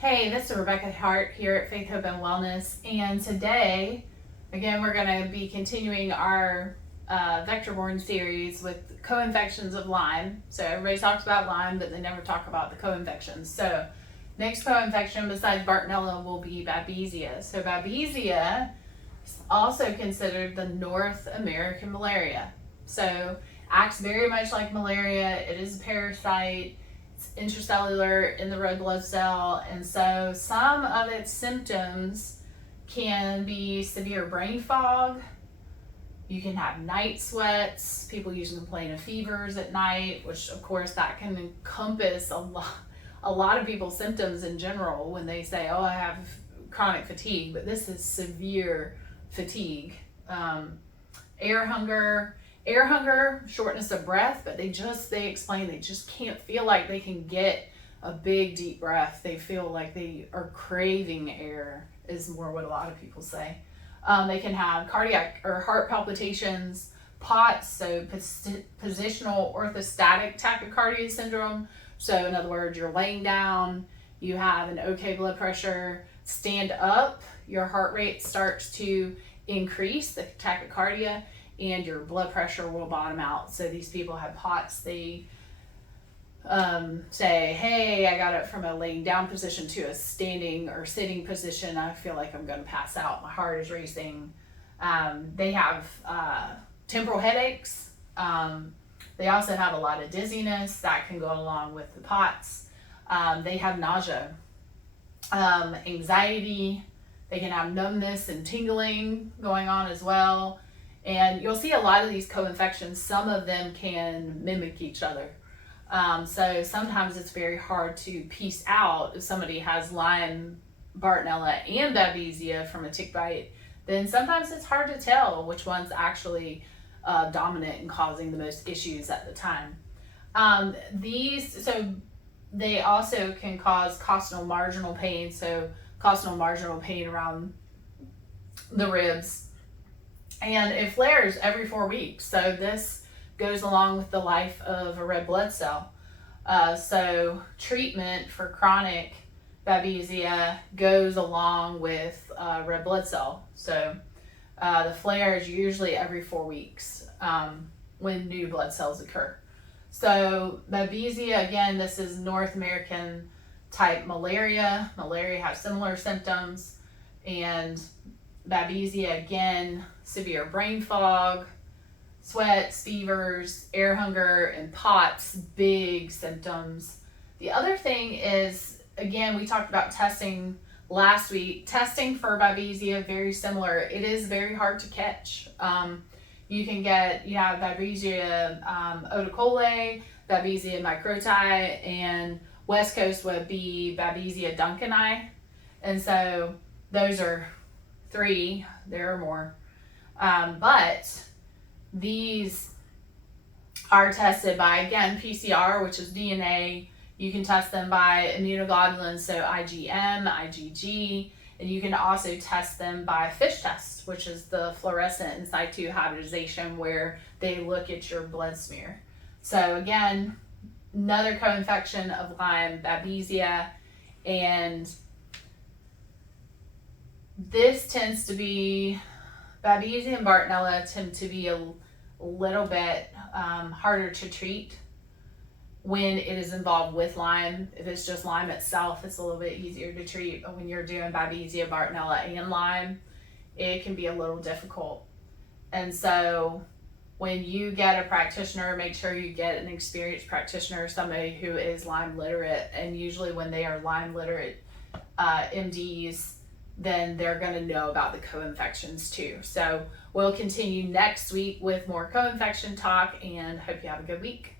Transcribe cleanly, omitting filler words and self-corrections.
Hey, this is Rebecca Hart here at Faith, Hope, and Wellness, and today, again, we're going to be continuing our vector-borne series with co-infections of Lyme. So everybody talks about Lyme, but they never talk about the co-infections. So next co-infection besides Bartonella will be Babesia. So Babesia is also considered the North American malaria. So acts very much like malaria. It is a parasite. It's intracellular in the red blood cell, and so some of its symptoms can be severe brain fog. You can have night sweats. People usually complain of fevers at night, which of course that can encompass a lot of people's symptoms in general when they say, oh, I have chronic fatigue, but this is severe fatigue. Air hunger, shortness of breath, but they explain they just can't feel like they can get a big deep breath. They feel like they are craving air, is more what a lot of people say. They can have cardiac or heart palpitations, POTS, so positional orthostatic tachycardia syndrome. So in other words, you're laying down, you have an okay blood pressure, stand up, your heart rate starts to increase, the tachycardia, and your blood pressure will bottom out. So these people have POTS. They say, hey, I got it from a laying down position to a standing or sitting position. I feel like I'm going to pass out. My heart is racing. They have temporal headaches. They also have a lot of dizziness that can go along with the POTS. They have nausea, anxiety. They can have numbness and tingling going on as well. And you'll see a lot of these co-infections, some of them can mimic each other. So sometimes it's very hard to piece out if somebody has Lyme, Bartonella, and Babesia from a tick bite. Then sometimes it's hard to tell which one's actually dominant and causing the most issues at the time. So they also can cause costal marginal pain. So costal marginal pain around the ribs. And it flares every 4 weeks. So this goes along with the life of a red blood cell. So treatment for chronic Babesia goes along with red blood cell. So the flare is usually every 4 weeks when new blood cells occur. So Babesia, again, this is North American type malaria. Malaria has similar symptoms, and Babesia, again, severe brain fog, sweats, fevers, air hunger, and POTS, big symptoms. The other thing is, again, we talked about testing last week. Testing for Babesia, very similar. It is very hard to catch. You have Babesia odicole, Babesia microti, and West Coast would be Babesia duncani. And so those are 3, there are more. But these are tested by, again, PCR, which is DNA. You can test them by immunoglobulins, so IgM, IgG, and you can also test them by FISH test, which is the fluorescent in situ hybridization, where they look at your blood smear. So again, another co-infection of Lyme, Babesia, and this tends to be, Babesia and Bartonella tend to be a little bit harder to treat when it is involved with Lyme. If it's just Lyme itself, it's a little bit easier to treat. But when you're doing Babesia, Bartonella, and Lyme, it can be a little difficult. And so when you get a practitioner, make sure you get an experienced practitioner, somebody who is Lyme literate. And usually when they are Lyme literate MDs, then they're going to know about the co-infections too. So we'll continue next week with more co-infection talk, and hope you have a good week.